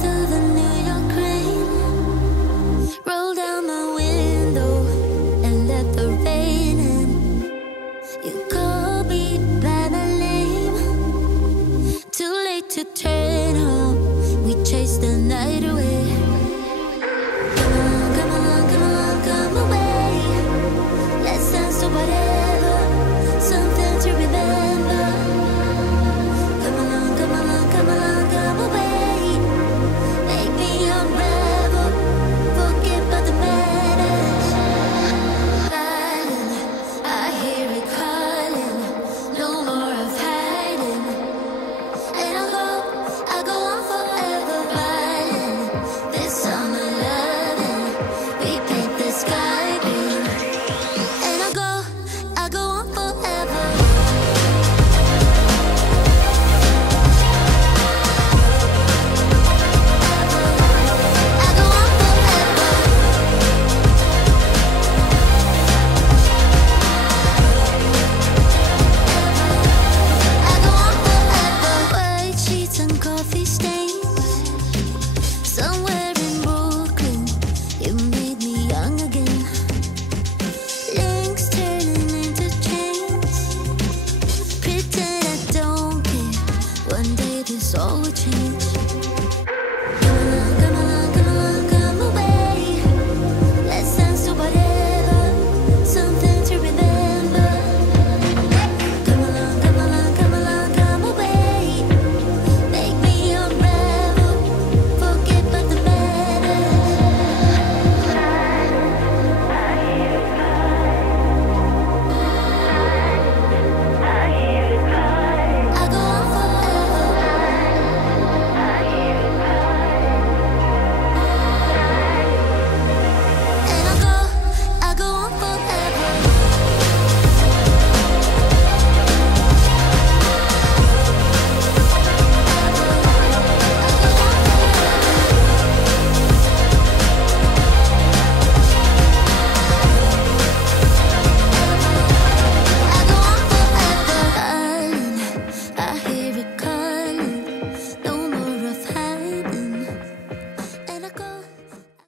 through the New York rain. Roll down my window and let the rain in. You call me by my name. Too late to turn home. We chase the night away. Come along, come along, come along, come away. Let's dance to whatever, something to remember. Come along, come along, come along, come away. Make me unravel, forget about the madness. Darling, I hear it calling, no more of hiding. And I go on forever riding this summer loving. We paint the sky green. And I go on forever. I go on forever. I go on forever. White sheets and coffee stains. Somewhere in Brooklyn, you made me young again. Links turning into chains. Pretend I don't care. One day this all will change.